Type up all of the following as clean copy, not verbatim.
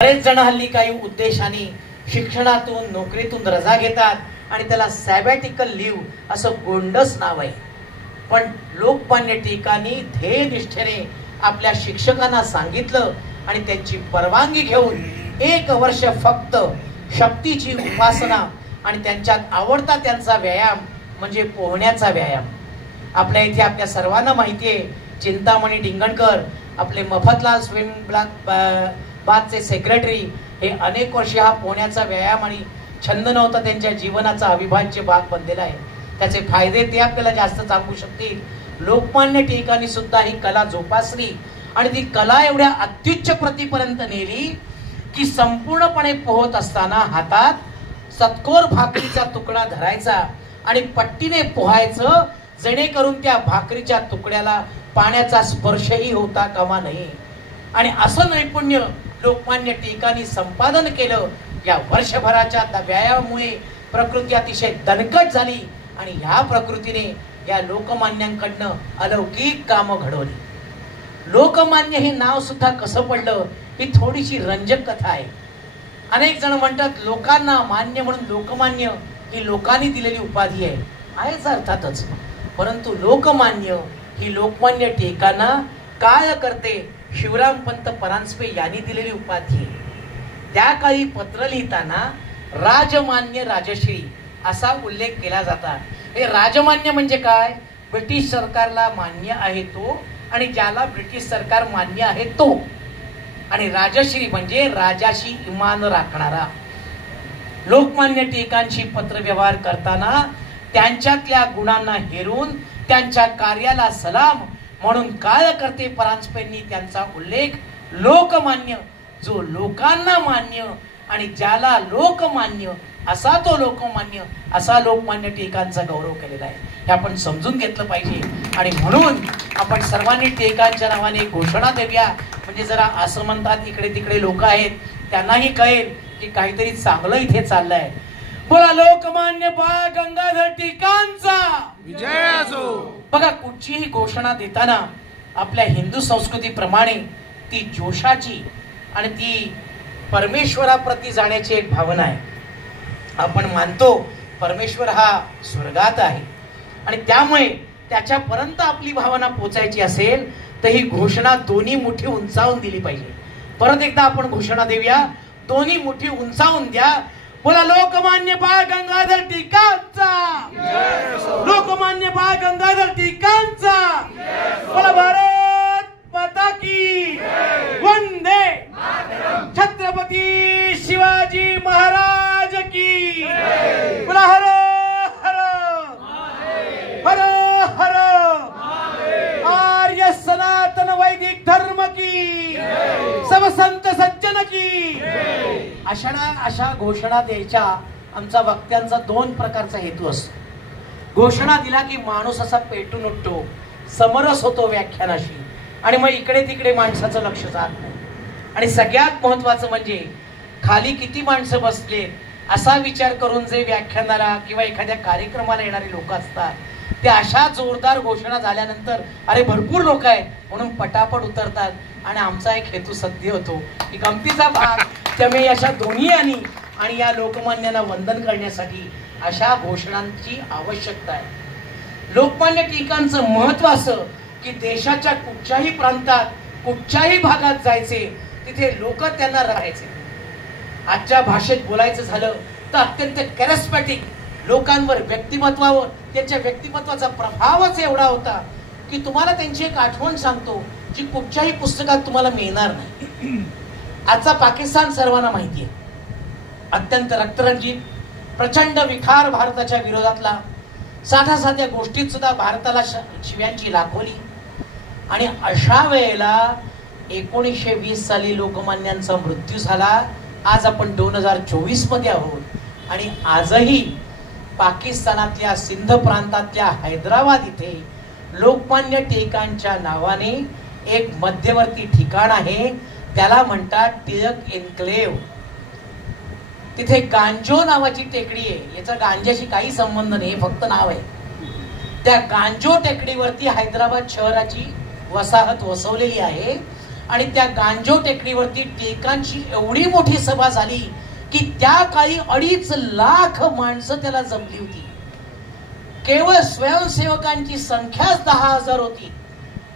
बरेच जण हल्ली काही उद्देशाने शिक्षणातून नोकरीतून रजा घेतात आणि त्याला सॅबॅटिकल लीव्ह असं गोंडस नाव आहे. पण लोकमान्य टिळकांनी ध्येयनिष्ठेने आपल्या शिक्षकांना सांगितलं आणि त्यांची परवानगी घेऊन 1 वर्ष फक्त शक्तीची उपासना आणि त्यांच्यात आवडता त्यांचा व्यायाम म्हणजे पोहण्याचा व्यायाम. आपल्या इथे आपल्या सर्वांना माहिती आहे, चिंतामणी डिंगणकर आपले मफतलाल स्विमिंग बादचे सेक्रेटरी हे अनेक वर्ष हा पोहण्याचा व्यायाम आणि छंद नव्हता, त्यांच्या जीवनाचा अविभाज्य भाग बनलेला आहे. त्याचे फायदे ते आपल्याला जास्त सांगू शकतील. लोकमान्य टिळकांनी सुद्धा ही कला जोपासली आणि ती कला एवढ्या अत्युच्च प्रतीपर्यंत नेली की संपूर्णपणे पोहत असताना हातात सतकोर भाकरीचा तुकडा धरायचा आणि पट्टीने पोहायचं, जेणेकरून त्या भाकरीच्या तुकड्याला पाण्याचा स्पर्शही होता कामा नये. आणि असं नैपुण्य लोकमान्य टिळकांनी संपादन केलं. या वर्षभराच्या व्यायामामुळे प्रकृती अतिशय दणकट झाली आणि ह्या प्रकृतीने या लोकमान्यांकडनं अलौकिक कामं घडवली. लोकमान्य हे नाव सुद्धा कसं पडलं ही थोडीशी रंजक कथा आहे. अनेक जण म्हणतात लोकांना मान्य म्हणून लोकमान्य ही लोकांनी दिलेली उपाधी आहे. आहेच अर्थातच, परंतु लोकमान्य ही लोकमान्य टिळकांना काळकर्ते शिवरामपंत परांजपे यांनी दिलेली उपाधी आहे. त्या काळी पत्र लिहिताना राजमान्य राजश्री असा उल्लेख केला जाता. हे राजमान्य म्हणजे काय? ब्रिटिश सरकारला मान्य आहे तो आणि ज्याला ब्रिटिश सरकार मान्य आहे तो. आणि राजश्री म्हणजे राजाशी इमान राखणारा. लोकमान्य टिळकांशी पत्रव्यवहार करताना त्यांच्यातल्या गुणांना हेरून त्यांच्या कार्याला सलाम म्हणून काळकर्ते परांजपेंनी त्यांचा उल्लेख लोकमान्य, जो लोकांना मान्य आणि ज्याला लोकमान्य असा तो लोकमान्य, असा लोकमान्य टिळकांचा गौरव केलेला आहे. हे आपण समजून घेतलं पाहिजे. आणि म्हणून आपण सर्वांनी टिळकांच्या नावाने घोषणा देऊया, म्हणजे जरा असं म्हणतात इकडे तिकडे लोक आहेत त्यांनाही कळेल की काहीतरी चांगलं इथे चाललंय. बोला लोकमान्य बाळ गंगाधर टिळकांचा विजय असो. बघा, कुठचीही घोषणा देताना आपल्या हिंदू संस्कृतीप्रमाणे ती जोशाची आणि ती परमेश्वराप्रती जाण्याची एक भावना आहे. आपण मानतो परमेश्वर हा स्वर्गात आहे आणि त्यामुळे त्याच्यापर्यंत आपली भावना पोचायची असेल तर ही घोषणा दोन्ही मुठी उंचावून दिली पाहिजे. परत एकदा आपण घोषणा देऊया, दोन्ही मुठी उंचावून द्या. बोला लोकमान्य बाळ गंगाधर टिळकांचा, लोकमान्य बाळ गंगाधर टिळकांचा. बोला भारत माता की वंदे, छत्रपती शिवाजी महाराज की. बोला हर हर हर हर आर्य सनातन वैदिक धर्म की, सब संत सज्जन की. अशा घोषणा द्यायच्या आमचा वक्त्यांचा 2 प्रकारचा हेतू असतो. घोषणा दिला की माणूस असा पेटून उठतो, समरस होतो व्याख्यानाशी आणि मग इकडे तिकडे माणसाचं लक्ष जात नाही. आणि सगळ्यात महत्वाचं म्हणजे खाली किती माणसं बसले असा विचार करून जे व्याख्यानाला किंवा एखाद्या कार्यक्रमाला येणारे लोक असतात ते अशा जोरदार घोषणा झाल्यानंतर अरे भरपूर लोक आहेत म्हणून पटापट उतरतात आणि आमचा एक हेतू सत्य होतो की गमतीचा भाग. त्यामुळे अशा दोन्ही आणि या लोकमान्यांना वंदन करण्यासाठी अशा घोषणांची आवश्यकता आहे. लोकमान्य टिळकांचं महत्व असं की देशाच्या कुठच्याही प्रांतात कुठच्याही भागात जायचे तिथे लोक त्यांना राहायचे. आजच्या भाषेत बोलायचं झालं तर अत्यंत कॅरिस्मॅटिक, लोकांवर व्यक्तिमत्वावर त्यांच्या व्यक्तिमत्वाचा प्रभावच एवढा होता की तुम्हाला त्यांची एक आठवण सांगतो जी कुठच्याही पुस्तकात तुम्हाला मिळणार नाही. आजचा पाकिस्तान सर्वांना माहिती आहे, अत्यंत रक्तरंजित प्रचंड विखार भारताच्या विरोधातला. साध्या गोष्टीत सुद्धा भारताला शिव्यांची लाखोली. आणि अशा वेळेला 1920 साली लोकमान्यांचा मृत्यू झाला. आज आपण 2024 मध्ये आहोत आणि आजही पाकिस्तानातल्या सिंध प्रांतातल्या हैदराबाद इथे लोकमान्य टिळकांच्या नावाने एक मध्यवर्ती ठिकाण आहे, त्याला म्हणतात टिळक एन्क्लेव्ह. तिथे गांजो नावाची टेकडी आहे. याचा गांजाशी काही संबंध नाही, फक्त नाव आहे. त्या गांजो टेकडीवरती हैदराबाद शहराची वसाहत वसवलेली आहे आणि त्या गांजो टेकडीवरती टिळकांची एवढी मोठी सभा झाली की त्या काळी 2.5 लाख माणसं त्याला जमली होती. केवळ स्वयंसेवकांची संख्याच 10,000 होती.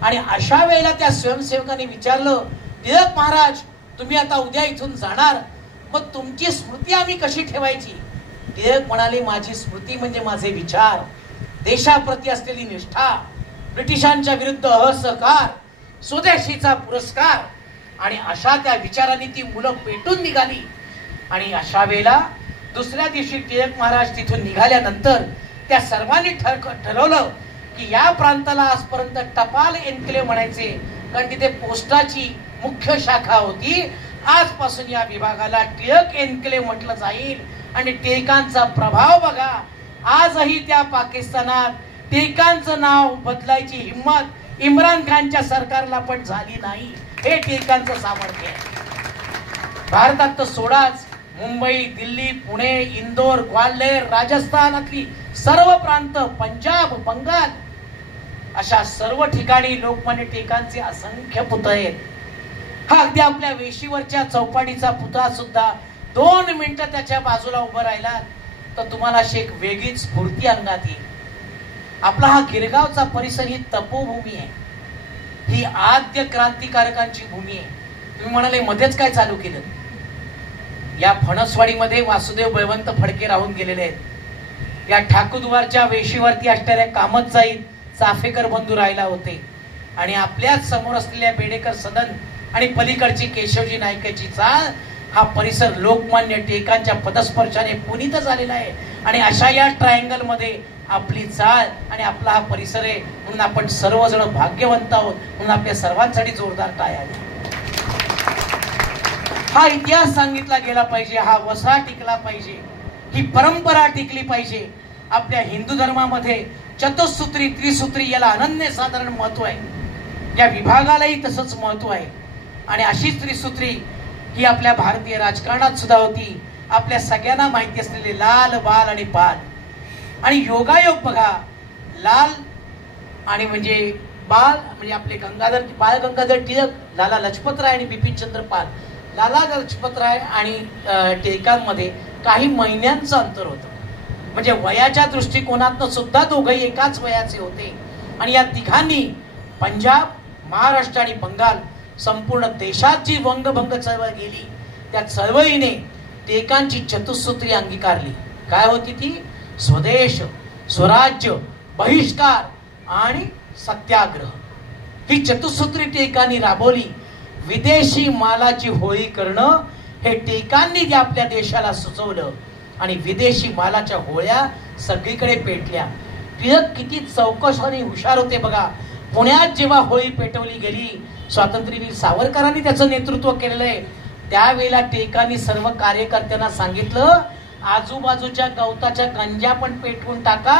आणि अशा वेळेला त्या स्वयंसेवकांनी विचारलं, टिळक महाराज तुम्ही आता उद्या इथून जाणार, मग तुमची स्मृती आम्ही कशी ठेवायची? टिळक म्हणाले, माझी स्मृती म्हणजे माझे विचार, देशाप्रती असलेली निष्ठा, ब्रिटिशांच्या विरुद्ध असहकार, स्वदेशीचा पुरस्कार. आणि अशा त्या विचारांनी ती मुलं पेटून निघाली. आणि अशा वेळेला दुसऱ्या दिवशी टिळक महाराज तिथून निघाल्यानंतर त्या सर्वांनी ठरवलं की या प्रांताला आजपर्यंत टपाल एन्क्लेव्ह म्हणायचे, कारण तिथे पोस्टाची मुख्य शाखा होती. आजपासून या विभागाला टिळक एन्क्लेव्ह म्हटलं जाईल. आणि टिळकांचा प्रभाव बघा, आजही त्या पाकिस्तानात टिळकांचं नाव बदलायची हिम्मत इम्रान खानच्या सरकारला पण झाली नाही. हे टिळकांचं सामर्थ्य आहे. भारतात तर सोडाच, मुंबई, दिल्ली, पुणे, इंदोर, ग्वाल्हेर, राजस्थानातली सर्व प्रांत, पंजाब, बंगाल, अशा सर्व ठिकाणी लोकमान्य टिळकांचे असंख्य पुतळे आहेत. हा अगदी आपल्या वेशीवरच्या चौपाटीचा पुतळा सुद्धा 2 मिनिटं त्याच्या बाजूला उभं राहिला तर तुम्हाला अशी एक वेगळीच स्फूर्ती अंगात येईल. आपला हा गिरगावचा परिसर ही तपोभूमी आहे, ही आद्य क्रांतिकारकांची भूमी आहे. तुम्ही म्हणाले मध्येच काय चालू केलं? या फणसवाडीमध्ये वासुदेव बळवंत फडके राहून गेलेले आहेत. या ठाकूरद्वारच्या वेशीवरती असणाऱ्या कामतजाई चाफेकर बंधू राहिला होते. आणि आपल्याच समोर असलेल्या बेडेकर सदन आणि पलीकडची केशवजी नाईकाची चाळ, हा परिसर लोकमान्य टिळकांच्या पदस्पर्शाने पुनीत झालेला आहे. आणि अशा या ट्रायंगल मध्ये आपली चाळ आणि आपला हा परिसर आहे. म्हणून आपण सर्वजण भाग्यवंत आहोत. म्हणून आपल्या सर्वांसाठी जोरदार टाळ्या. हा इतिहास सांगितला गेला पाहिजे, हा वसा टिकला पाहिजे, ही परंपरा टिकली पाहिजे. आपल्या हिंदू धर्मामध्ये चतुसूत्री, त्रिसूत्री याला अनन्यसाधारण महत्व आहे. या विभागालाही तसंच महत्व आहे. आणि अशीच त्रिसूत्री ही आपल्या भारतीय राजकारणात सुद्धा होती. आपल्या सगळ्यांना माहिती असलेले लाल, बाल आणि पाल. आणि योगायोग बघा, लाल आणि म्हणजे बाल म्हणजे आपले बाळ गंगाधर टिळक, लाला लजपतराय आणि बिपिनचंद्र पाल. लाला लजपतराय आणि टिळकांमध्ये काही महिन्यांचं अंतर होतं. म्हणजे वयाच्या दृष्टिकोनातून सुद्धा दोघंही एकाच वयाचे होते. आणि या तिघांनी पंजाब, महाराष्ट्र आणि बंगाल संपूर्ण देशात जी वंगभंग चळवळ गेली, त्या चळवळीने टिळकांची चतुसूत्री अंगीकारली. काय होती ती? स्वदेश, स्वराज्य, बहिष्कार आणि सत्याग्रह. ही चतुसूत्री टिळकांनी राबवली. विदेशी मालाची होळी करणं हे टिळकांनी आपल्या देशाला सुचवलं. आणि विदेशी मालाच्या होळ्या सगळीकडे पेटल्या. टिळक किती चौकस आणि हुशार होते बघा. पुण्यात जेव्हा होळी पेटवली गेली, स्वातंत्र्यवीर सावरकरांनी त्याचं नेतृत्व केलेलं आहे. त्यावेळेला टिळकांनी सर्व कार्यकर्त्यांना सांगितलं, आजूबाजूच्या गवताच्या गंजा पण पेटवून टाका,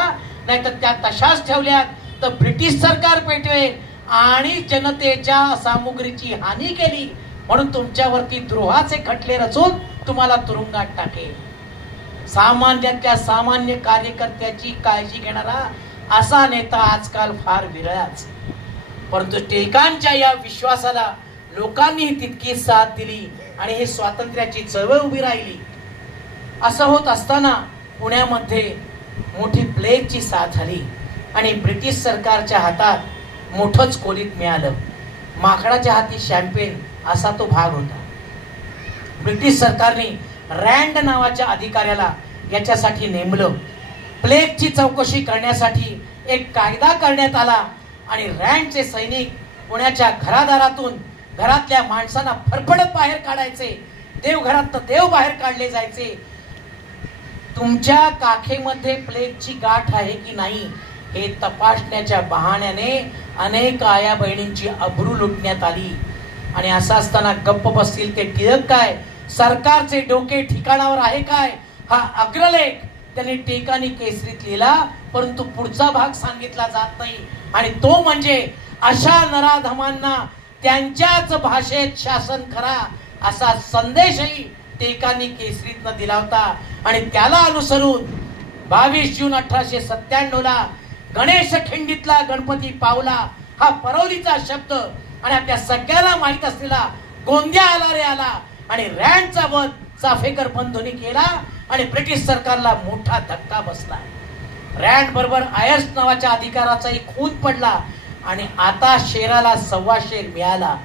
नाहीतर त्या तशाच ठेवल्या तर ब्रिटिश सरकार पेटवेल आणि जनतेच्या सामुग्रीची हानी केली म्हणून तुमच्यावरती द्रोहाचे खटले रचून तुम्हाला तुरुंगात टाकेल. सामान्यातल्या सामान्य कार्यकर्त्याची काळजी घेणारा असा नेता आजकाल फार विरळाच. परंतु टिळकांच्या या विश्वासाला लोकांनी तितकीच साथ दिली आणि ही स्वातंत्र्याची चळवळ उभी राहिली. असं होत असताना पुण्यामध्ये मोठी प्लेगची साथ आली आणि ब्रिटिश सरकारच्या हातात मोठंच कोलीत मिळालं. माकडाच्या हाती शॅम्पेन असा तो भाग होता. ब्रिटिश सरकारने रँड नावाच्या अधिकाऱ्याला याच्यासाठी नेमलं. प्लेगची चौकशी करण्यासाठी एक कायदा करण्यात आला आणि रँडचे सैनिक पुण्याच्या घरादारातून घरातल्या माणसांना फरफडत बाहेर काढायचे. देवघरात तर देव बाहेर काढले जायचे. तुमच्या काखेमध्ये प्लेगची गाठ आहे की नाही हे तपासण्याच्या बहाण्याने अनेक आया बहिणींची अब्रू लुटण्यात आली. आणि असं असताना गप्प बसतील ते टिळक काय, सरकारचे डोके ठिकाणावर आहे काय, हा अग्रलेख त्यांनी टिळकांनी केसरीत लिहिला. परंतु पुढचा भाग सांगितला जात नाही आणि तो म्हणजे अशा नराधमांना त्यांच्याच भाषेत शासन करा असा संदेशही टिळकांनी केसरीतनं दिला होता. आणि त्याला अनुसरून 22 जून 1897 ला गणेश खिंडीतला गणपती पावला हा परवलीचा शब्द आणि आपल्या सगळ्यांना माहित असलेला गोंदिया आला रे आला आणि रँडचा वध चाफेकर बंधूंनी केला आणि ब्रिटिश सरकारला मोठा धक्का बसला. रँड बरोबर आयर्स नावाच्या अधिकाराचाही खून पडला आणि आता शेराला 1.25 शेर मिळाला.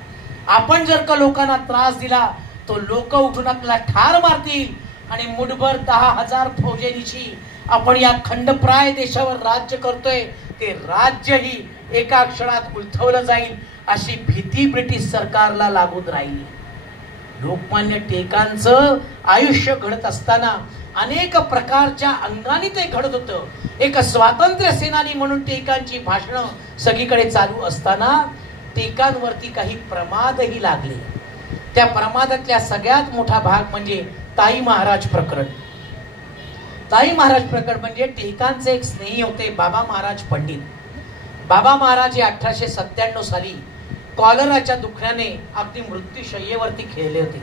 आपण जर का लोकांना त्रास दिला तो लोक उठून आपल्याला ठार मारतील आणि मुठभर 10,000 फौजेनिशी आपण या खंडप्राय देशावर राज्य करतोय ते राज्यही एका क्षणात उलथवलं जाईल अशी भीती ब्रिटिश सरकारला लागून राहिली. लोकमान्य टिळकांचं आयुष्य घडत असताना अनेक प्रकारच्या अंगाने ते घडत होतं. एक स्वातंत्र्य सेनानी म्हणून टिळकांची भाषणं सगळीकडे चालू असताना टिळकांवरती काही प्रमादही लागले. त्या प्रमादातल्या सगळ्यात मोठा भाग म्हणजे ताई महाराज प्रकरण. ताई महाराज प्रकरण म्हणजे टिळकांचे एक स्नेही होते बाबा महाराज पंडित. बाबा महाराज हे 1897 साली कॉलराच्या दुखण्याने अगदी मृत्यूशय्येवरती खेळले होते.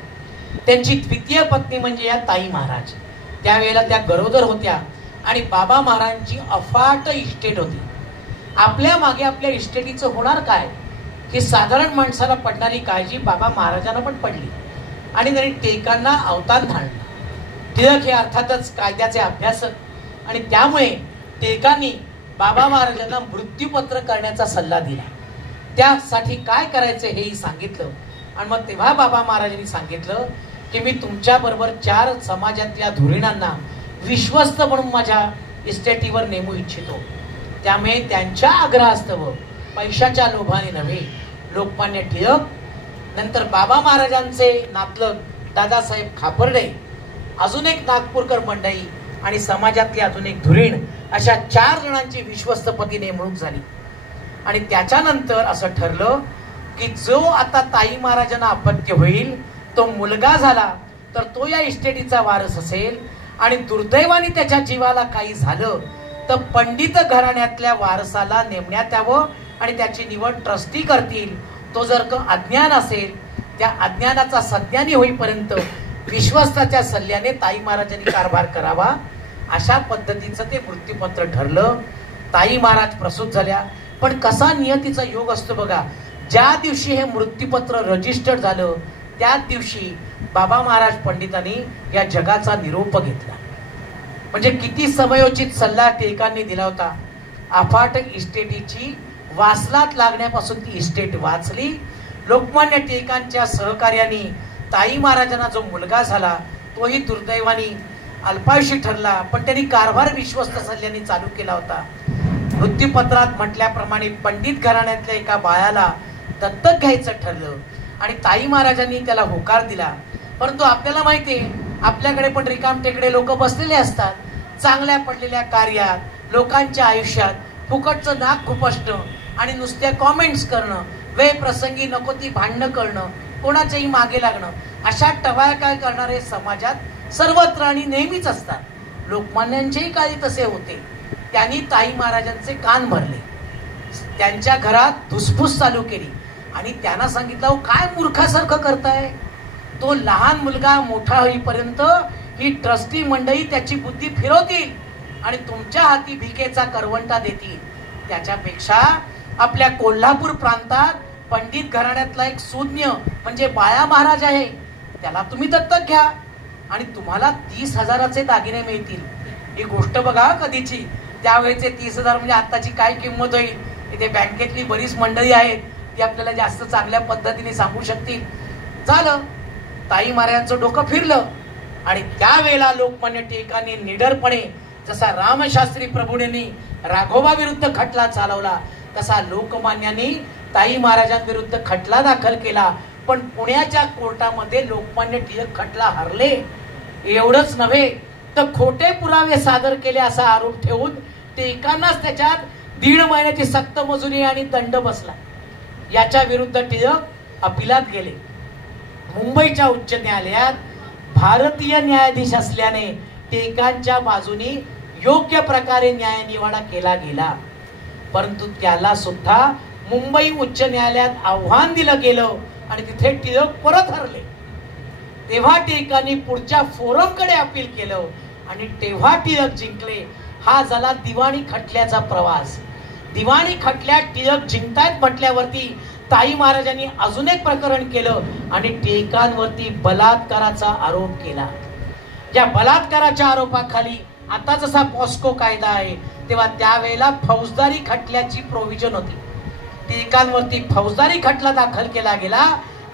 त्यांची द्वितीय पत्नी म्हणजे या ताई महाराज. त्यावेळेला त्या गरोदर होत्या आणि बाबा महाराजांची अफाट इस्टेट होती. आपल्या मागे आपल्या इस्टेटीचं होणार काय ही साधारण माणसाला पडणारी काळजी बाबा महाराजांना पण पडली आणि त्यांनी टिळकांना अवतार धाडलं. टिळक हे अर्थातच कायद्याचे अभ्यासक आणि त्यामुळे टिळकांनी बाबा महाराजांना मृत्यूपत्र करण्याचा सल्ला दिला. त्यासाठी काय करायचं हेही सांगितलं आणि मग तेव्हा बाबा महाराजांनी सांगितलं की मी तुमच्या बरोबर 4 समाजातल्या धुरीणांना विश्वस्त म्हणून माझ्या इस्टेटीवर नेमू इच्छितो. त्यामुळे त्यांच्या आग्रहास्तव पैशाच्या लोभाने नव्हे लोकमान्य टिळक, नंतर बाबा महाराजांचे नातलग दादासाहेब खापर्डे, अजून एक नागपूरकर मंडळी आणि समाजातली अजून एक धुरीण अशा 4 जणांची विश्वस्तपती नेमणूक झाली. आणि त्याच्यानंतर असं ठरलं की जो आता ताई महाराजांना अपत्य होईल तो मुलगा झाला तर तो या इस्टेटीचा वारस असेल आणि दुर्दैवाने त्याच्या जीवाला काही झालं तर पंडित घराण्यातल्या वारसाला नेमण्यात यावं आणि त्याची निवड ट्रस्टी करतील. तो जर का अज्ञान असेल त्या अज्ञानाचा सज्ञानी होईपर्यंत विश्वस्ताच्या सल्ल्याने ताई महाराजांनी कारभार करावा. अशा पद्धतीचं ते मृत्यूपत्र ठरलं. ताई महाराज प्रसूत झाल्या. पण कसा नियतीचा योग असतो बघा. ज्या दिवशी हे मृत्यूपत्र रजिस्टर्ड झालं त्याच दिवशी बाबा महाराज पंडितांनी या जगाचा निरोप घेतला. म्हणजे किती समयोचित सल्ला टिळकांनी दिला होता. अफाट इस्टेटीची वासलात लागण्यापासून ती इस्टेट वाचली. लोकमान्य टिळकांच्या सहकार्याने ताई महाराजांना जो मुलगा झाला तोही दुर्दैवाने अल्पायुषी ठरला, पण त्यांनी कारभार विश्वस्त सल्ल्याने चालू केला होता. मृत्यूपत्रात म्हटल्याप्रमाणे पंडित घराण्यातल्या एका बाळाला दत्तक घ्यायचं ठरलं आणि ताई महाराजांनी त्याला होकार दिला. परंतु आपल्याला माहिती आहे आपल्याकडे पण रिकाम टेकडे लोक बसलेले असतात. चांगल्या पडलेल्या कार्यात, लोकांच्या आयुष्यात फुकटचं नाक खुपसणं आणि नुसत्या कॉमेंट्स करणं, वेळ प्रसंगी नको ती भांडणं करणं, कोणाच्याही मागे लागणं, अशा टवाळक्या करणारे समाजात सर्वत्र आणि नेहमीच असतात. लोकमान्यांचेही काळी तसे होते. त्यांनी ताई महाराजांचे कान भरले, त्यांच्या घरात धुसफूस चालू केली आणि त्यांना सांगितलं काय मूर्खासारखं करताय. तो लहान मुलगा मोठा होईपर्यंत ही ट्रस्टी मंडळी त्याची बुद्धी फिरवतील आणि तुमच्या हाती भिकेचा करवंटा देतील. त्याच्यापेक्षा आपल्या कोल्हापूर प्रांतात पंडित घराण्यातला एक सुज्ञ म्हणजे बाळा महाराज आहे, त्याला तुम्ही दत्तक घ्या आणि तुम्हाला 30,000चे दागिने मिळतील. ही गोष्ट बघा कधीची. त्यावेळेचे 30,000 म्हणजे आताची काय किंमत होईल. इथे बँकेतली बरीच मंडळी आहेत ती आपल्याला जास्त चांगल्या पद्धतीने सांगू शकतील. झालं, ताई महाराजांचं डोकं फिरलं आणि त्यावेळेला लोकमान्य टिळकांनी निडरपणे जसा रामशास्त्री प्रभूंनी राघोबा विरुद्ध खटला चालवला तसा लोकमान्यांनी ताई महाराजांविरुद्ध खटला दाखल केला. पण पुण्याच्या कोर्टामध्ये लोकमान्य टिळक खटला हरले. एवढंच नव्हे तर खोटे पुरावे सादर केले असा आरोप ठेवून टिळकांनाच त्याच्यात 1.5 महिन्याची सक्त मजुरी आणि दंड बसला. याच्या विरुद्ध टिळक अपिलात गेले. मुंबईच्या उच्च न्यायालयात भारतीय न्यायाधीश असल्याने टिळकांच्या बाजूने योग्य प्रकारे न्यायनिवाडा केला गेला. परंतु त्याला सुद्धा मुंबई उच्च न्यायालयात आव्हान दिलं गेलं आणि तिथे टिळक परत हरले. तेव्हा टिळकांनी पुढच्या फोरमकडे अपील केलं आणि तेव्हा टिळक जिंकले. हा झाला दिवाणी खटल्याचा प्रवास. दिवाणी खटल्यात टिळक जिंकतायत म्हटल्यावरती ताई महाराजांनी अजून एक प्रकरण केलं आणि टिळकांवरती बलात्काराचा आरोप केला. ज्या बलात्काराच्या आरोपाखाली आता जसा पॉस्को कायदा आहे तेव्हा त्यावेळेला फौजदारी खटल्याची प्रोव्हिजन होती. टिळकांवरती फौजदारी खटला दाखल केला गेला,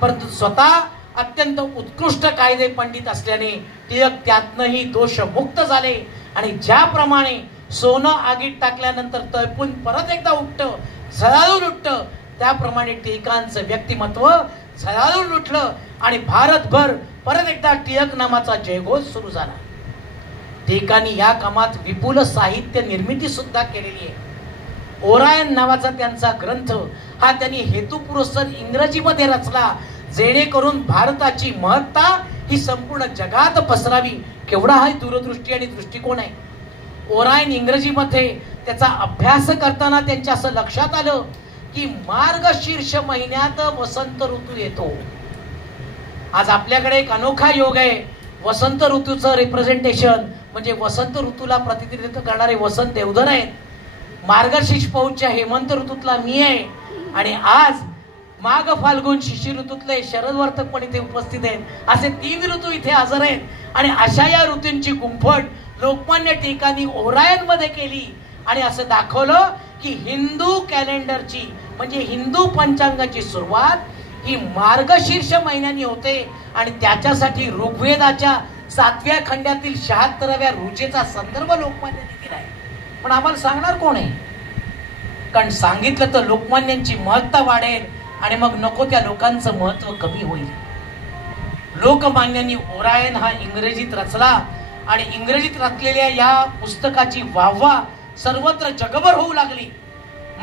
परंतु स्वतः अत्यंत उत्कृष्ट कायदे पंडित असल्याने टिळक त्यातनंही दोषमुक्त झाले आणि ज्याप्रमाणे सोनं आगीत टाकल्यानंतर तळपून परत एकदा उठतं, झळाळून उठतं, त्याप्रमाणे टिळकांचं व्यक्तिमत्व झळाळून उठलं आणि भारतभर परत एकदा टिळक नामाचा जयघोष सुरू झाला. टिळकांनी या कामात विपुल साहित्य निर्मिती सुद्धा केलेली आहे. ओरायन नावाचा त्यांचा ग्रंथ हा त्यांनी हेतुपुरस्सर इंग्रजीमध्ये रचला, जेणेकरून भारताची महत्ता ही संपूर्ण जगात पसरावी. केवढा हा दूरदृष्टी आणि दृष्टिकोन आहे. ओरायन इंग्रजीमध्ये त्याचा अभ्यास करताना त्यांच्या असं लक्षात आलं की मार्गशीर्ष महिन्यात वसंत ऋतू येतो. आज आपल्याकडे एक अनोखा योग आहे. वसंत ऋतूचं रिप्रेझेंटेशन म्हणजे वसंत ऋतूला प्रतिनिधित्व करणारे वसंत देवधर आहेत. मार्गशीर्ष पौषच्या हेमंत ऋतूतला मी आहे आणि आज माघ फाल्गुन शिशिर ऋतूतले शरदवर्तक पण इथे उपस्थित आहेत. असे 3 ऋतू इथे हजर आहेत आणि अशा या ऋतूंची गुंफट लोकमान्य टिळकांनी ओरायन मध्ये केली आणि असं दाखवलं की हिंदू कॅलेंडरची म्हणजे हिंदू पंचांगाची सुरुवात ही मार्गशीर्ष महिन्यानी होते आणि त्याच्यासाठी ऋग्वेदाच्या 7व्या खंडातील 76व्या ऋचेचा संदर्भ लोकमान्यांनी दिलाय. पण आम्हाला सांगणार कोण आहे? कारण सांगितलं तर लोकमान्यांची महत्ता वाढेल आणि मग नको त्या लोकांचं महत्व कमी होईल. लोकमान्यांनी ओरायन हा इंग्रजीत रचला आणि इंग्रजीत रचलेल्या या पुस्तकाची वाहवा सर्वत्र जगभर होऊ लागली.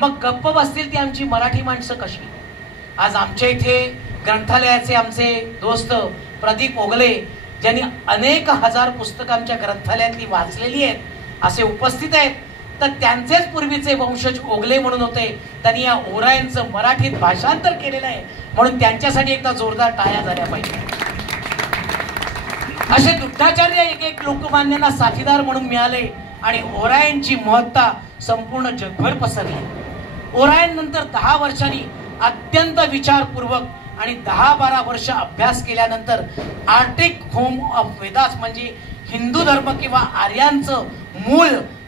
मग गप्प बसतील ती आमची मराठी माणसं कशी? आज आमच्या इथे ग्रंथालयाचे आमचे दोस्त प्रदीप ओगले ज्यांनी अनेक हजार पुस्तकं आमच्या ग्रंथालयातली वाचलेली आहेत असे उपस्थित आहेत. तर त्यांचेच पूर्वीचे वंशज ओगले म्हणून होते, त्यांनी या ओरायनचं मराठीत भाषांतर केलेलं आहे, म्हणून त्यांच्यासाठी एकदा जोरदार टाळ्या झाल्या पाहिजे. असे दुग्धाचार्य एक एक लोकमान्यांना साथीदार म्हणून मिळाले आणि ओरायनची महत्ता संपूर्ण जगभर पसरली. ओरायन नंतर 10 वर्षांनी अत्यंत विचारपूर्वक आणि 10-12 वर्ष अभ्यास केल्यानंतर आर्टिक होम ऑफ वेदास म्हणजे हिंदू धर्म किंवा आर्यांचं मूळ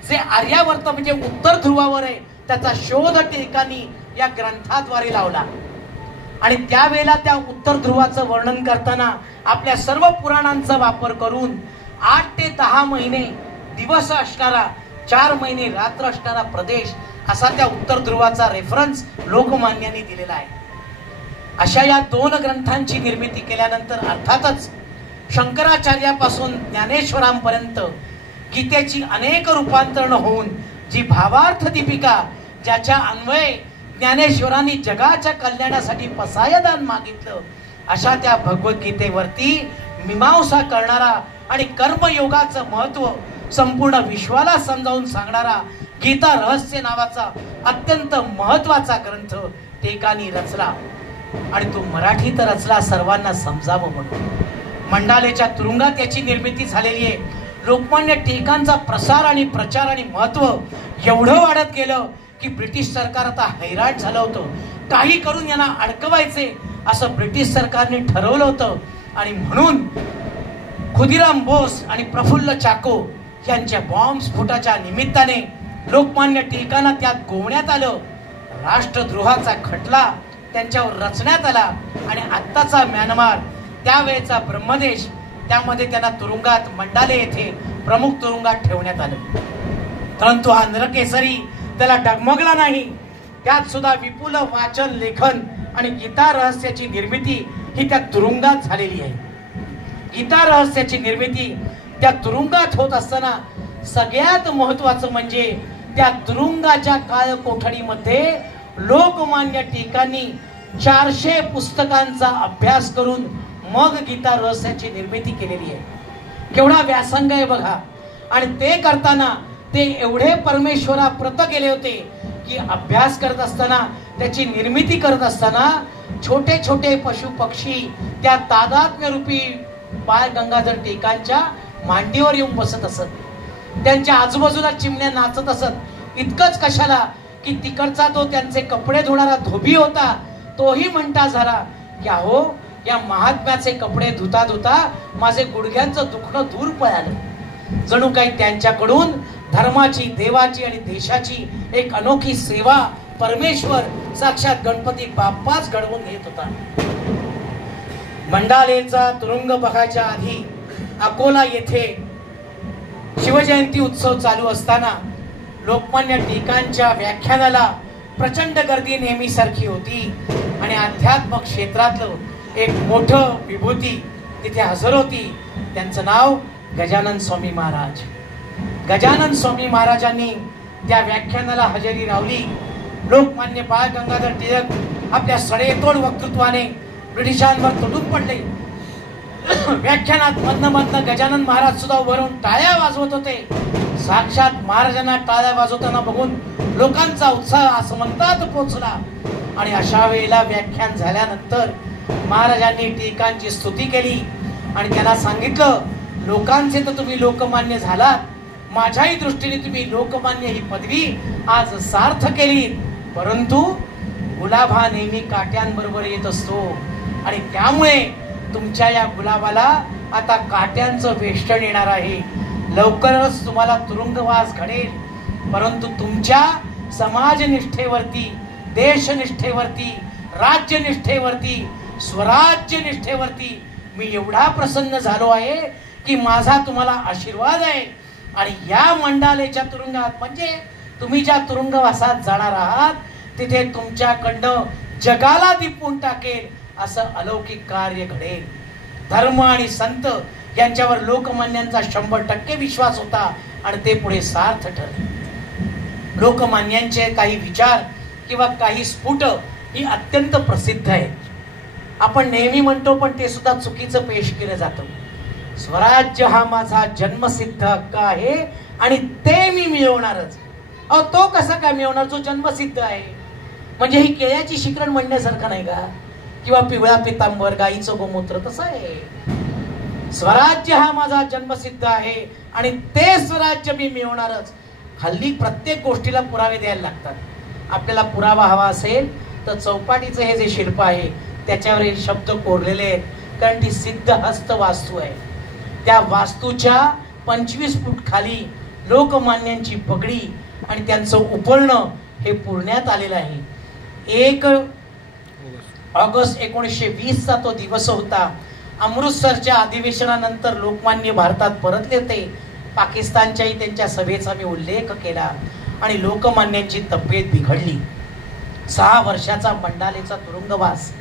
जे आर्यावर्त म्हणजे उत्तर ध्रुवावर आहे त्याचा शोध टिळकांनी या ग्रंथाद्वारे लावला. आणि त्यावेळेला त्या उत्तर ध्रुवाचं वर्णन करताना आपल्या सर्व पुराणांचा वापर करून 8 ते 10 महिने दिवस असणारा 4 महिने रात्र असणारा प्रदेश असा त्या उत्तर ध्रुवाचा रेफरन्स लोकमान्यांनी दिलेला आहे. अशा या 2 ग्रंथांची निर्मिती केल्यानंतर अर्थातच शंकराचार्यापासून ज्ञानेश्वरांपर्यंत गीतेची अनेक रूपांतरण होऊन जी भावार्थ दीपिका ज्याच्या अन्वये ज्ञानेश्वरांनी जगाच्या कल्याणासाठी पसायदान मागितलं अशा त्या भगवद्गीतेवरती मीमांसा करणारा आणि कर्मयोगाचं महत्व संपूर्ण विश्वाला समजावून सांगणारा गीता रहस्य नावाचा अत्यंत महत्वाचा ग्रंथ टिळकांनी रचला. आणि तो मराठीत रचला सर्वांना समजावं म्हणून. मंडालेच्या तुरुंगात याची निर्मिती झालेली आहे. लोकमान्य टिळकांचा प्रसार आणि प्रचार आणि महत्व एवढं वाढत गेलं की ब्रिटिश सरकार आता हैराण झालं होतं. काही करून यांना अडकवायचे असं ब्रिटिश सरकारने ठरवलं होतं आणि म्हणून खुदिराम बोस आणि प्रफुल्ल चाको यांच्या बॉम्ब स्फोटाच्या निमित्ताने लोकमान्य टिळकांना त्यात गोवण्यात आलं. राष्ट्रद्रोहाचा खटला त्यांच्यावर रचण्यात आला आणि आत्ताचा म्यानमार त्यावेळेचा ब्रह्मदेश त्यामध्ये त्यांना तुरुंगात मंडाले येथे प्रमुख तुरुंगात ठेवण्यात आलं. परंतु हा नरकेसरी त्याला डगमगला नाही. त्यात सुद्धा विपुल वाचन लेखन आणि गीता रहस्याची निर्मिती ही त्या तुरुंगात झालेली आहे. गीता रहस्याची निर्मिती त्या तुरुंगात होत असताना सगळ्यात महत्वाचं म्हणजे त्या तुरुंगाच्या काळ कोठडीमध्ये लोकमान्य टिळकांनी 400 पुस्तकांचा अभ्यास करून मग गीता रहस्याची निर्मिती केलेली आहे. केवढा व्यासंग आहे बघा. आणि ते करताना ते एवढे परमेश्वराप्रत गेले होते की अभ्यास करत असताना त्याची निर्मिती करत असताना छोटे छोटे पशु पक्षी त्या तादात्म्य रूपी बाळ गंगाधर टिळकांच्या मांडीवर येऊन बसत असत. त्यांच्या आजूबाजूला चिमण्या नाचत असत. इतकंच कशाला की तिकडचा तो त्यांचे कपडे धुणारा धोबी होता तोही म्हणता झाला की अहो या महात्म्याचे कपडे धुता धुता माझे गुडघ्यांचं दुखणं दूर पळालं. जणू काही त्यांच्याकडून धर्माची, देवाची आणि देशाची एक अनोखी सेवा परमेश्वर साक्षात गणपती बाप्पाच घडवून घेत होता. मंडालेचा तुरुंग बघायच्या आधी अकोला येथे शिवजयंती उत्सव चालू असताना लोकमान्य टिळकांच्या व्याख्यानाला प्रचंड गर्दी नेहमीसारखी होती आणि अध्यात्म क्षेत्रातलं एक मोठं विभूती तिथे हजर होती. त्यांचं नाव गजानन स्वामी महाराज. गजानन स्वामी महाराजांनी त्या व्याख्यानाला हजेरी लावली. लोकमान्य बाळ गंगाधर टिळक आपल्या सडेतोड वक्तृत्वाने ब्रिटिशांवर तुटून पडले. व्याख्यानात मधनं गजानन महाराज सुद्धा वरून टाळ्या वाजवत होते. साक्षात महाराजांना टाळ्या वाजवताना बघून लोकांचा उत्साह आसमंतात पोहोचला आणि अशा वेळेला व्याख्यान झाल्यानंतर महाराजांनी टिळकांची स्तुती केली आणि त्यांना सांगितलं, लोकांचे तर तुम्ही लोकमान्य झालात, माझ्याही दृष्टीने तुम्ही लोकमान्य ही पदवी आज सार्थ केली, परंतु गुलाब हा नेहमी काट्यांबरोबर येत असतो आणि त्यामुळे तुमच्या या गुलाबाला आता काट्यांचं वेष्टन येणार आहे. लवकरच तुम्हाला तुरुंगवास घडेल, परंतु तुमच्या समाजनिष्ठेवरती, देशनिष्ठेवरती, राज्यनिष्ठेवरती, स्वराज्य निष्ठेवरती मी एवढा प्रसन्न झालो आहे की माझा तुम्हाला आशीर्वाद आहे आणि या मंडालेच्या तुरुंगात, म्हणजे तुम्ही ज्या तुरुंगवासात जाणार आहात तिथे तुमच्याकडनं जगाला दिपवून टाकेल असं अलौकिक कार्य घडेल. धर्म आणि संत यांच्यावर लोकमान्यांचा 100% विश्वास होता आणि ते पुढे सार्थ ठरले. लोकमान्यांचे काही विचार किंवा काही स्फुट ही अत्यंत प्रसिद्ध आहेत. आपण नेहमी म्हणतो पण ते सुद्धा चुकीचं पेश केलं जातं. स्वराज्य हा माझा जन्मसिद्ध हक्क आहे आणि ते मी मिळवणारच. अहो तो कसा काय मिळवणार जो जन्मसिद्ध आहे? म्हणजे ही केळ्याची शिकरण म्हणण्यासारखं नाही का? किंवा पिवळा पितांबर, गाईचं गोमूत्र, तसं आहे. स्वराज्य हा माझा जन्मसिद्ध आहे आणि ते स्वराज्य मी मिळवणारच. हल्ली प्रत्येक गोष्टीला पुरावे द्यायला लागतात. आपल्याला पुरावा हवा असेल तर चौपाटीचं हे जे शिल्प आहे त्याच्यावर हे शब्द कोरलेले आहेत, कारण ती सिद्ध हस्त वास्तू आहे. त्या वास्तूच्या 25 फूट खाली लोकमान्यांची पगडी आणि त्यांचं उपरणं हे पुरण्यात आलेलं आहे. 1 ऑगस्ट 1920 चा तो दिवस होता. अमृतसरच्या अधिवेशनानंतर लोकमान्य भारतात परतले होते. पाकिस्तानच्याही त्यांच्या सभेचा मी उल्लेख केला आणि लोकमान्यांची तब्येत बिघडली. 6 वर्षाचा मंडालेचा तुरुंगवास,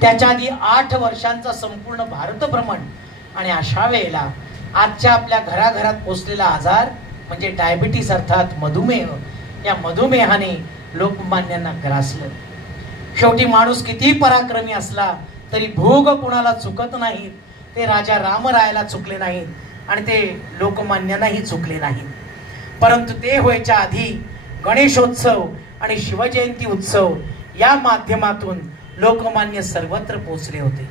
त्याच्या आधी 8 वर्षांचा संपूर्ण भारत भ्रमण आणि अशा वेळेला आजच्या आपल्या घराघरात पोचलेला आजार म्हणजे डायबिटीस अर्थात मधुमेह, या मधुमेहाने लोकमान्यांना ग्रासलं. शेवटी माणूस किती पराक्रमी असला तरी भोग कुणाला चुकत नाहीत. ते राजा रामरायाला चुकले नाहीत आणि ते लोकमान्यांनाही चुकले नाहीत. परंतु ते व्हायच्या आधी गणेशोत्सव आणि शिवजयंती उत्सव या माध्यमातून लोकमान्य सर्वत्र पोहोचले होते.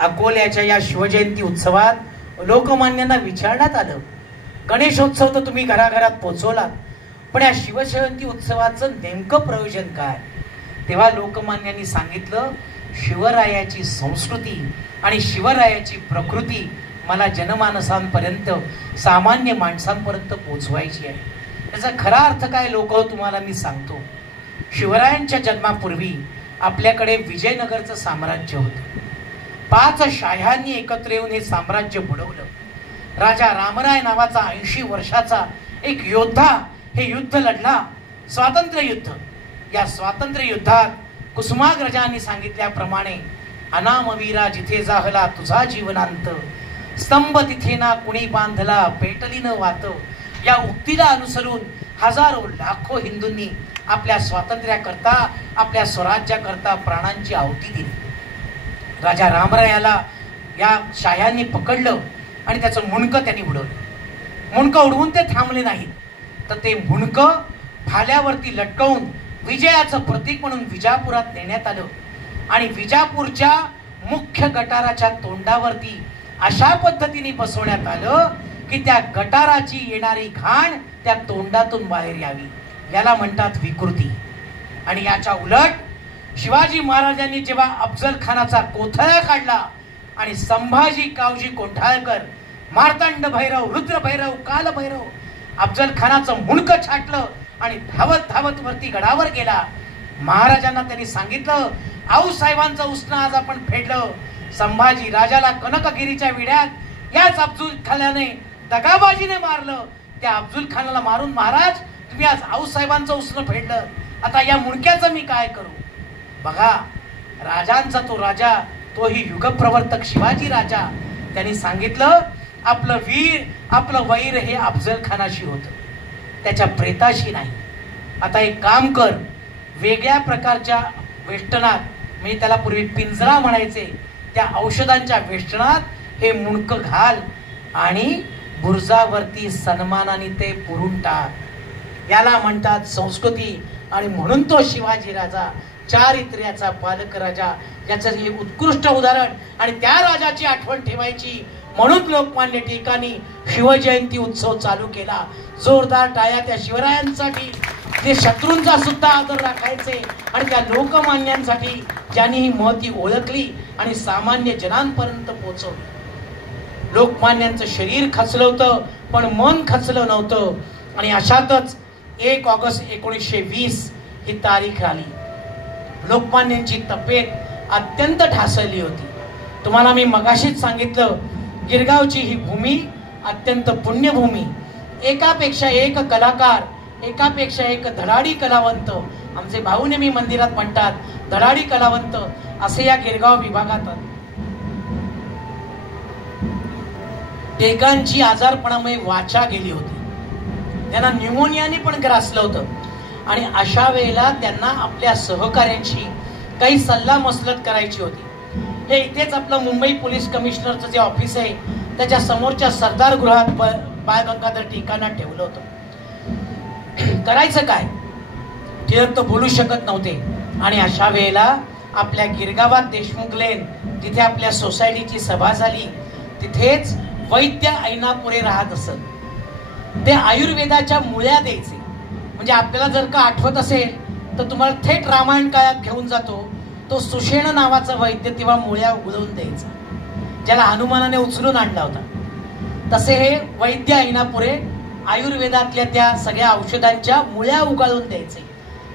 अकोल्याच्या या शिवजयंती उत्सवात लोकमान्यांना विचारण्यात आलं, गणेशोत्सव तर तुम्ही घराघरात पोहोचवलात, पण या शिवजयंती उत्सवाचं नेमकं प्रयोजन काय? तेव्हा लोकमान्यांनी सांगितलं, शिवरायाची संस्कृती आणि शिवरायाची प्रकृती मला जनमानसांपर्यंत, सामान्य माणसांपर्यंत पोहोचवायची आहे. त्याचा खरा अर्थ काय लोक तुम्हाला मी सांगतो. शिवरायांच्या जन्मापूर्वी आपल्याकडे विजयनगरचं साम्राज्य होतं. 5 शाह्यांनी एकत्र येऊन हे साम्राज्य बुडवलं. राजा रामराय नावाचा 80 वर्षाचा एक योद्धा हे युद्ध लढला, स्वातंत्र्य युद्ध. या स्वातंत्र्य युद्धात कुसुमाग्रजांनी सांगितल्याप्रमाणे, अनामवीरा जिथे जाहला तुझा जीवनांत, स्तंभ तिथे ना कुणी बांधला पेटली न वात, या उक्तीला अनुसरून हजारो लाखो हिंदूंनी आपल्या स्वातंत्र्याकरता, आपल्या स्वराज्याकरता प्राणांची आहुती दिली. राजा रामरायाला या शाह्यांनी पकडलं आणि त्याचं मुंडकं त्यांनी उडवलं. मुंडकं उडवून ते थांबले नाहीत, तर ते मुंडकं भाल्यावरती लटकवून विजयाचं प्रतीक म्हणून विजापुरात नेण्यात आलं आणि विजापूरच्या मुख्य गटाराच्या तोंडावरती अशा पद्धतीने बसवण्यात आलं की त्या गटाराची येणारी घाण त्या तोंडातून बाहेर यावी. याला म्हणतात विकृती. आणि याच्या उलट शिवाजी महाराजांनी जेव्हा अफजल खानाचा कोथळा काढला आणि संभाजी कावजी कोंढाळकर, मार्तंड भैरव, रुद्र भैरव, काल भैरव अफजल खानाचं मुंडकं छाटलं आणि धावत धावत वरती गडावर गेला. महाराजांना त्यांनी सांगितलं, आऊसाहेबांचं उसनं आज आपण फेडलं. संभाजी राजाला कनकगिरीच्या विड्यात याच अफजल खानाने दगाबाजीने मारलं. त्या अफजल खानाला मारून महाराज तुम्ही आज आऊसाहेबांचं उसनं फेडलं. आता या मुंडक्याचं मी काय करू? बघा, राजांचा तो राजा, तोही युगप्रवर्तक शिवाजी राजा, त्यांनी सांगितलं आपलं वीर, आपलं वैर हे अफजल खानाशी होतं, त्याच्या प्रेताशी नाही. आता एक काम कर, वेगळ्या प्रकारच्या वेष्टनात, म्हणजे त्याला पूर्वी पिंजरा म्हणायचे, त्या औषधांच्या वेष्टनात हे मुंडकं घाल आणि बुरुजावरती सन्मानाने ते पुरून टाक. याला म्हणतात संस्कृती. आणि म्हणून तो शिवाजी राजा चारित्र्याचा पालक राजा, याचं हे उत्कृष्ट उदाहरण. आणि त्या राजाची आठवण ठेवायची म्हणून लोकमान्य टिळकांनी शिवजयंती उत्सव चालू केला. जोरदार टाळ्या त्या शिवरायांसाठी, ते शत्रूंचा सुद्धा आदर राखायचे, आणि त्या लोकमान्यांसाठी ज्यांनी ही महती ओळखली आणि सामान्य जनांपर्यंत पोहोचवली. लोकमान्यांचं शरीर खचलं होतं पण मन खचलं नव्हतं. आणि अशातच 1 ऑगस्ट 1920 ही तारीख आली. लोकमान्यांची तब्येत अत्यंत ढासळली होती. तुम्हाला मी मगाशीच सांगितलं, गिरगावची ही भूमी अत्यंत पुण्यभूमी. एकापेक्षा एक कलाकार, एकापेक्षा एक धडाडी कलावंत, आमचे भाऊ नेहमी मंदिरात म्हणतात धडाडी कलावंत, असे या गिरगाव विभागात. टिळकांची आजारपणामुळे वाचा गेली होती, त्यांना न्यूमोनियाने पण ग्रासलं होतं. आणि अशा वेळेला त्यांना आपल्या सहकाऱ्यांशी काही सल्ला मसलत करायची होती. हे इथेच आपलं मुंबई पोलीस कमिशनरचं जे ऑफिस आहे त्याच्या समोरच्या सरदार गृहात बाळ गंगाधर टिळकांना ठेवलं होतं. करायचं काय, टिळक तर बोलू शकत नव्हते. आणि अशा वेळेला आपल्या गिरगावात देशमुख लेन, तिथे आपल्या सोसायटीची सभा झाली. तिथेच वैद्य ऐनापुरे राहत असत. ते आयुर्वेदाच्या मुळ्या द्यायचे. म्हणजे आपल्याला जर का आठवत असेल तर तुम्हाला थेट रामायण काळात घेऊन जातो. तो सुषेण नावाचा वैद्य तेव्हा मुळ्या उघडून द्यायचा, ज्याला हनुमानाने उचलून आणला होता. तसे हे वैद्य ऐनापुरे आयुर्वेदातल्या त्या सगळ्या औषधांच्या मुळ्या उगाळून द्यायचे.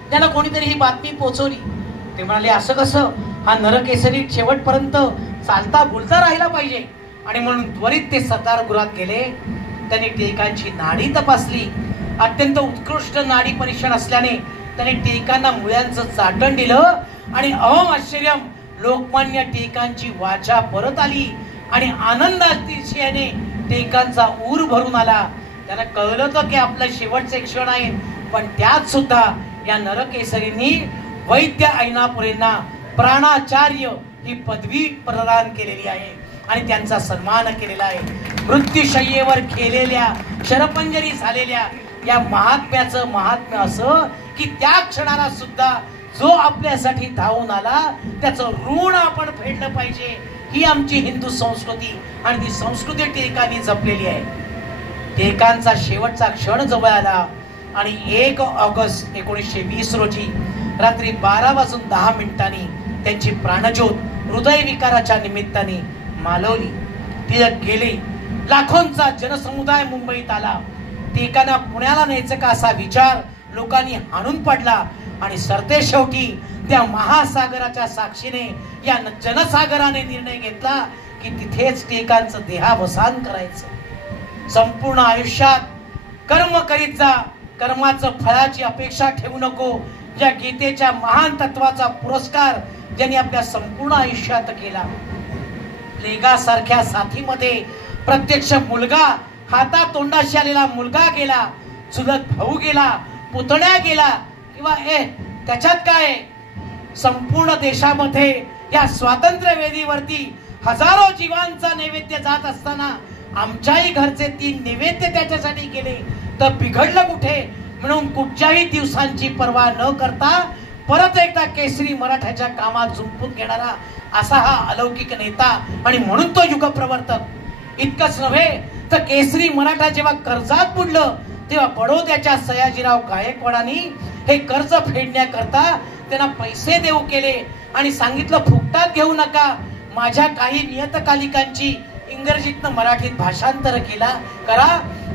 त्यांना कोणीतरी ही बातमी पोहोचवली. ते म्हणाले, असं कसं, हा नरकेसरी शेवटपर्यंत चालता बोलता राहिला पाहिजे. आणि म्हणून त्वरित ते सरदार गृहात गेले. त्यांनी टिळकांची नाडी तपासली. अत्यंत उत्कृष्ट नाडी परीक्षण असल्याने त्यांनी टिळकांना मुळ्यांचं चाटण दिलं. आणि अहम आश्चर्यम, लोकमान्य टिळकांची वाचा परत आली आणि आनंदातिशयाने टिळकांचा ऊर भरून आला. त्यांना कळलं होतं की आपलं शेवटचे क्षण आहे. पण त्यात सुद्धा या नरकेसरींनी वैद्य ऐनापुरेंना प्राणाचार्य ही पदवी प्रदान केलेली आहे आणि त्यांचा सन्मान केलेला आहे. मृत्यूशय्येवर खेळलेल्या, शरपंजरी झालेल्या या महात्म्याचं महात्म्य असं की त्या क्षणाला सुद्धा जो आपल्यासाठी धावून आला त्याचं ऋण आपण फेडलं पाहिजे. ही आमची हिंदू संस्कृती आणि ती संस्कृती टिळकांनी जपलेली आहे. टिळकांचा शेवटचा क्षण जवळ आला आणि 1 ऑगस्ट 1920 रोजी रात्री 12:10 त्यांची प्राणज्योत हृदयविकाराच्या निमित्ताने मालवली. टिळक गेले. लाखोंचा जनसमुदाय मुंबईत आला. टिळकांना पुण्याला न्यायचं का असा विचार लोकांनी हाणून पडला. आणि सरतेशेवटी त्या महासागराच्या साक्षीने या जनसागराने निर्णय घेतला की तिथेच टिळकांचं देहावसान करायचं. संपूर्ण आयुष्यात कर्म करीत जा, कर्माचं फळाची अपेक्षा ठेवू नको. ज्या गीतेच्या महान तत्वाचा पुरस्कार ज्यांनी आपल्या संपूर्ण आयुष्यात केला. प्लेगासारख्या साथीमध्ये प्रत्यक्ष मुलगा, हातातोंडाशी आलेला मुलगा गेला, चुलत भाऊ गेला, पुतण्या गेला, किंवा त्याच्यात काय, संपूर्ण देशामध्ये या स्वातंत्र्य वेदीवरती हजारो जीवांचा नैवेद्य जात असताना आमच्याही घरचे 3 नैवेद्य त्याच्यासाठी गेले तर बिघडलं कुठे. म्हणून कुठच्याही दिवसांची पर्वा न करता परत एकदा केसरी मराठ्याच्या कामात झुंपून घेणारा असा हा अलौकिक नेता आणि म्हणून तो युगप्रवर्तक. इतकंच नव्हे तर केसरी मराठा जेव्हा कर्जात बुडलं तेव्हा बडोद्याच्या सयाजीराव गायकवाडांनी हे कर्ज फेडण्याकरता त्यांना पैसे देऊ केले आणि सांगितलं फुकटात घेऊ नका, माझ्या काही नियतकालिकांची इंग्रजीतनं मराठीत भाषांतर करा.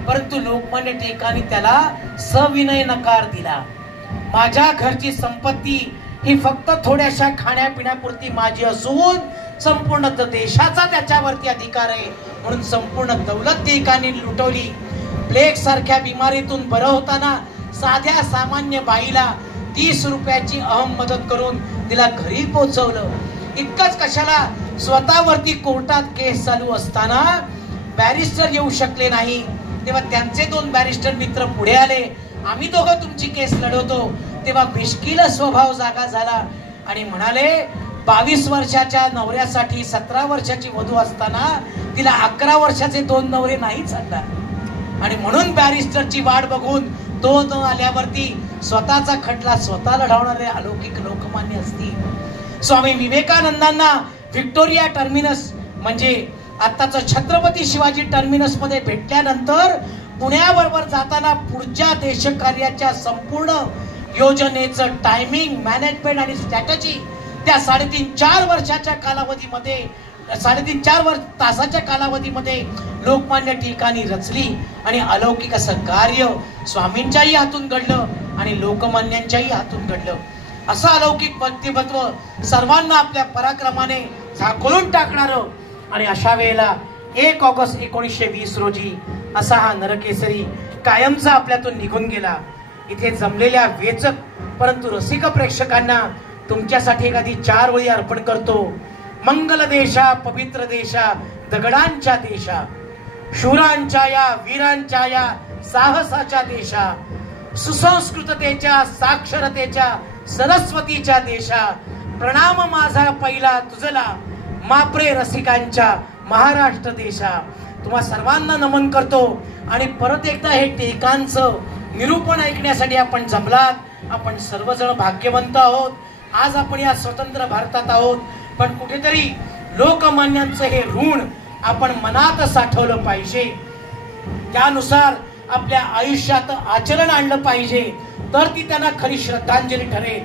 परंतु लोकमान्य टिळकांनी त्याला सविनय नकार दिला. माझ्या घरची संपत्ती ही फक्त थोड्याशा खाण्यापिण्यापुरती माझी असून संपूर्ण देशाचा त्याच्यावरती अधिकार आहे म्हणून संपूर्ण दौलत टिळकांनी लुटवली. प्लेग सारख्या बिमारीतून बरं होताना साध्या सामान्य बाईला 30 रुपयाची अहम मदत करून तिला घरी पोहोचवलं. इतकंच कशाला, स्वतःवरती कोर्टात केस चालू असताना बॅरिस्टर येऊ शकले नाही, तेव्हा त्यांचे 2 बॅरिस्टर मित्र पुढे आले. आम्ही दोघं तुमची केस लढवतो. तेव्हा मिश्किल स्वभाव जागा झाला आणि म्हणाले 22 वर्षाच्या नवऱ्यासाठी 17 वर्षाची वधू असताना तिला 11 वर्षाचे 2 नवरे नाही चालणार आणि म्हणून बॅरिस्टरची वाट बघून तो न आल्यावरती स्वतःचा खटला स्वतः लढवणारे अलौकिक लोकमान्य असतील. स्वामी विवेकानंदांना व्हिक्टोरिया टर्मिनस म्हणजे आताच छत्रपती शिवाजी टर्मिनस मध्ये भेटल्यानंतर पुण्याबरोबर जाताना पुढच्या देशकार्याच्या संपूर्ण योजनेचं टायमिंग, मॅनेजमेंट आणि स्ट्रॅटेजी त्या 3.5-4 वर्षाच्या कालावधीमध्ये 3.5-4 तासाच्या कालावधीमध्ये लोकमान्य टिळकांनी रचली आणि अलौकिक असं कार्य स्वामींच्याही हातून घडलं आणि लोकमान्यांच्याही हातून घडलं. असं अलौकिक व्यक्तिमत्व सर्वांना आपल्या पराक्रमाने झाकोळून टाकणारं. आणि अशा वेळेला 1 ऑगस्ट 1920 रोजी असा हा नरकेसरी कायमचा आपल्यातून निघून गेला. इथे जमलेल्या वेचक परंतु रसिक प्रेक्षकांना तुमच्यासाठी एखादी 4 ओळी अर्पण करतो. मंगल देशा, पवित्र देशा, दगडांच्या देशा, शूरांच्या या, वीरांच्या या, साहसाच्या देशा, सुसंस्कृततेच्या, साक्षरतेच्या, सरस्वतीच्या देशा, प्रणाम माझा पहिला तुझला, माप्रे रसिकांच्या महाराष्ट्र देशा. तुम्हा सर्वांना नमन करतो आणि परत एकदा हे टिळकांचं निरूपण ऐकण्यासाठी आपण जमलात. आपण सर्वजण भाग्यवंत आहोत. आज आपण या स्वतंत्र भारतात आहोत, पण कुठेतरी लोकमान्यांचं हे ऋण आपण मनात साठवलं पाहिजे. त्यानुसार आपल्या आयुष्यात आचरण आणलं पाहिजे, तर ती त्यांना खरी श्रद्धांजली ठरेल.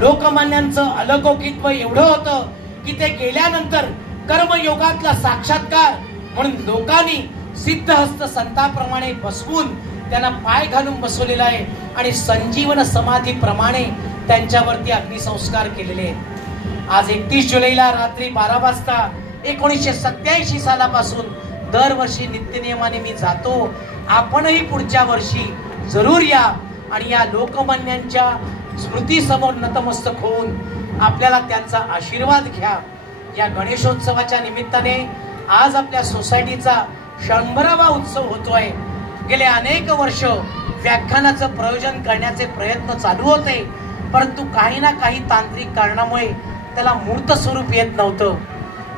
लोकमान्यांचं अलौकिकत्व एवढं होतं की ते गेल्यानंतर कर्मयोगातला साक्षात्कार म्हणून लोकांनी सिद्धहस्त संतांप्रमाणे बसवून त्यांना पाय घालून बसवलेला आहे आणि संजीवन समाधीप्रमाणे त्यांच्यावरती अग्निसंस्कार केलेले आहेत. आज 31 जुलैला रात्री 12 वाजता 1987 सालापासून दरवर्षी नित्यनियमाने मी जातो. आपणही पुढच्या वर्षी जरूर या आणि या लोकमान्यांच्या स्मृतीसमोर नतमस्तक होऊन आपल्याला त्यांचा आशीर्वाद घ्या. या गणेशोत्सवाच्या निमित्ताने आज आपल्या सोसायटीचा 100वा उत्सव होतोय. गेले अनेक वर्ष व्याख्यानाचं प्रयोजन करण्याचे प्रयत्न चालू होते, परंतु काही ना काही तांत्रिक कारणामुळे त्याला मूर्त स्वरूप येत नव्हतं.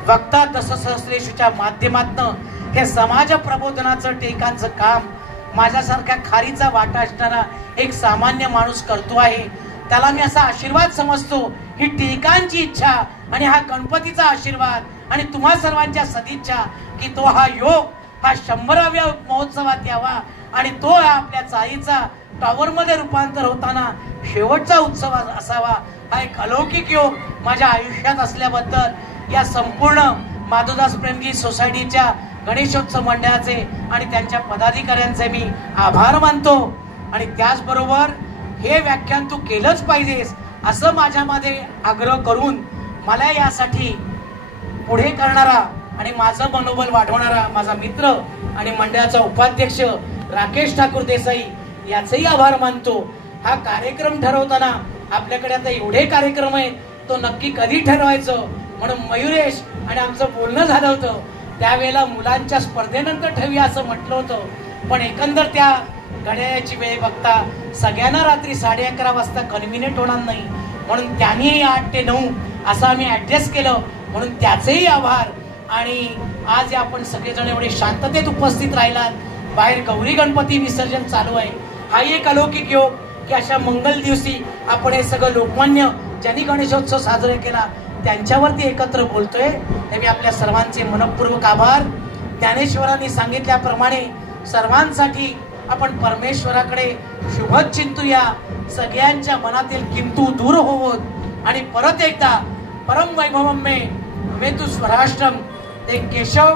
वक्ता दशसहस्रेशच्या माध्यमातून हे समाज प्रबोधनाचं टिळकांचं काम माझ्यासारख्या खारीचा वाटा असणारा एक सामान्य माणूस करतो आहे. त्याला मी असा आशीर्वाद समजतो, ही टिळकांची इच्छा आणि हा गणपतीचा आशीर्वाद आणि तुम्हा सर्वांच्या सदिच्छा की तो हा योग हा 100व्या महोत्सवात यावा आणि तो आपल्या चाळीचा टॉवर मध्ये रूपांतर होताना शेवटचा उत्सव असावा. हा एक अलौकिक योग माझ्या आयुष्यात असल्याबद्दल या संपूर्ण माधवदास प्रेमजी सोसायटीच्या गणेशोत्सव मंडळाचे आणि त्यांच्या पदाधिकाऱ्यांचे मी आभार मानतो. आणि त्याचबरोबर हे व्याख्यान तू केलंच पाहिजेस असं माझ्यामध्ये आग्रह करून मला यासाठी पुढे करणारा आणि माझं मनोबल वाढवणारा माझा मित्र आणि मंडळाचा उपाध्यक्ष राकेश ठाकूर देसाई याचेही आभार मानतो. हा कार्यक्रम ठरवताना आपल्याकडे आता एवढे कार्यक्रम आहेत, तो नक्की कधी ठरवायचं म्हणून मयुरेश आणि आमचं बोलणं झालं होतं. त्यावेळेला मुलांच्या स्पर्धेनंतर ठेवूया असं म्हटलं होतं, पण एकंदर त्या घड्याळाची वेळ बघता सगळ्यांना रात्री 11:30 वाजता कन्व्हिनियंट होणार नाही, म्हणून त्यांनी 8 ते 9 असं आम्ही ऍडजस्ट केलं, म्हणून त्याचेही आभार. आणि आज आपण सगळेजण एवढे शांततेत उपस्थित राहिलात. बाहेर गौरी गणपती विसर्जन चालू आहे. हा एक अलौकिक योग की अशा मंगल दिवशी आपण हे सगळं लोकमान्य ज्यांनी गणेशोत्सव साजरा केला त्यांच्यावरती एकत्र बोलतोय. ते मी आपल्या सर्वांचे मनपूर्वक आभार. ज्ञानेश्वरांनी सांगितल्याप्रमाणे सर्वांसाठी आपण परमेश्वराकडे शुभच चिंतूया, सगळ्यांच्या मनातील किंतू दूर होवोत आणि परत एकदा परम वैभवम मे तू स्वराष्ट्रम ते केशव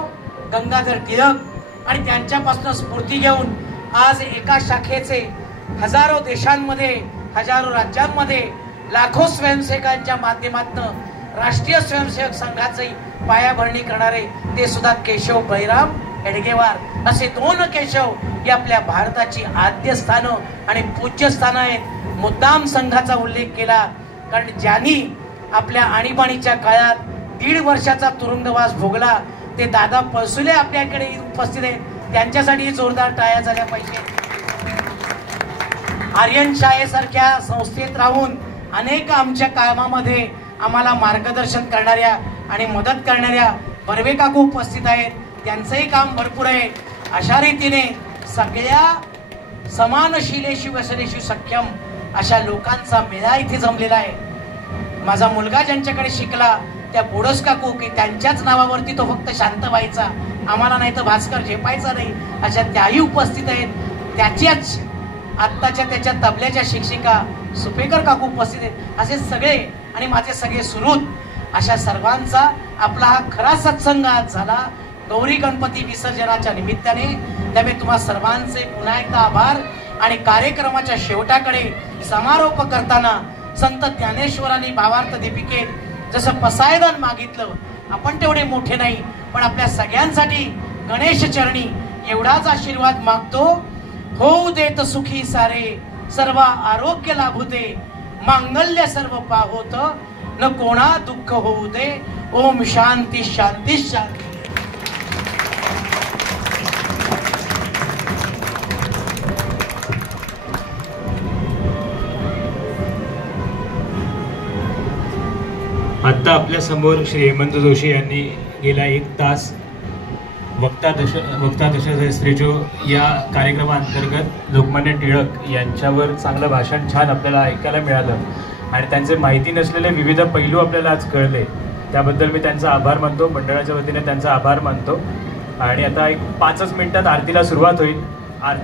गंगाधर टिळक आणि त्यांच्यापासून स्फूर्ती घेऊन आज एका शाखेचे हजारो देशांमध्ये, हजारो राज्यांमध्ये लाखो स्वयंसेवकांच्या माध्यमातून राष्ट्रीय स्वयंसेवक संघाची पायाभरणी करणारे ते सुद्धा केशव बैराम हेडगेवार असे दोन केशव ही आपल्या भारताची आद्य स्थानं आणि पूज्य स्थानं आहेत. मुद्दाम संघाचा उल्लेख केला कारण ज्यांनी आपल्या आणीबाणीच्या काळात 1.5 वर्षाचा तुरुंगवास भोगला ते दादा पळसुले आपल्याकडे उपस्थित आहेत. त्यांच्यासाठी जोरदार टाळ्या झाल्या पाहिजे. आर्यन शाळेसारख्या संस्थेत राहून अनेक आमच्या कामामध्ये आम्हाला मार्गदर्शन करणाऱ्या आणि मदत करणाऱ्या बर्वे काकू उपस्थित आहेत. त्यांचंही काम भरपूर आहे. अशा रीतीने सगळ्या समानशिलेशी वसलेशी सक्षम अशा लोकांचा मेळा इथे जमलेला आहे. माझा मुलगा ज्यांच्याकडे शिकला त्या बोडस काकू की त्यांच्याच नावावरती तो फक्त शांत व्हायचा, आम्हाला नाही तर भास्कर झेपायचा नाही, अशा त्याही उपस्थित आहेत. त्याच्याच आत्ताच्या त्याच्या तबल्याच्या शिक्षिका सुपेकर काकू उपस्थित आहेत. असे सगळे आणि माझे सगळे सुहृद अशा सर्वांचा आपला हा खरा सत्संग आज झाला गौरी गणपती विसर्जनाच्या निमित्ताने. त्यामुळे तुम्हा सर्वांचे पुन्हा एकदा आभार. आणि कार्यक्रमाच्या शेवटाकडे समारोप करताना संत ज्ञानेश्वरांनी भावार्थ दीपिकेत जसं पसायदान मागितलं, आपण तेवढे मोठे नाही पण आपल्या सगळ्यांसाठी गणेश चरणी एवढाच आशीर्वाद मागतो. होऊ देत सुखी सारे सर्व आरोग्य लाभूते, मांगल्य सर्व पाहोत न कोणा दुःख होऊ दे. ओम शांती शांती शांती. आत्ता आपल्या समोर श्री हेमंत जोशी यांनी गेल्या 1 तास वक्ता दशसहस्रेचो या कार्यक्रमाअंतर्गत लोकमान्य टिळक यांच्यावर चांगलं भाषण छान आपल्याला ऐकायला मिळालं आणि त्यांचे माहिती नसलेले विविध पैलू आपल्याला आज कळले. त्याबद्दल मी त्यांचा आभार मानतो, मंडळाच्या वतीने त्यांचा आभार मानतो. आणि आता एक 5च मिनिटात आरतीला सुरुवात होईल. आरती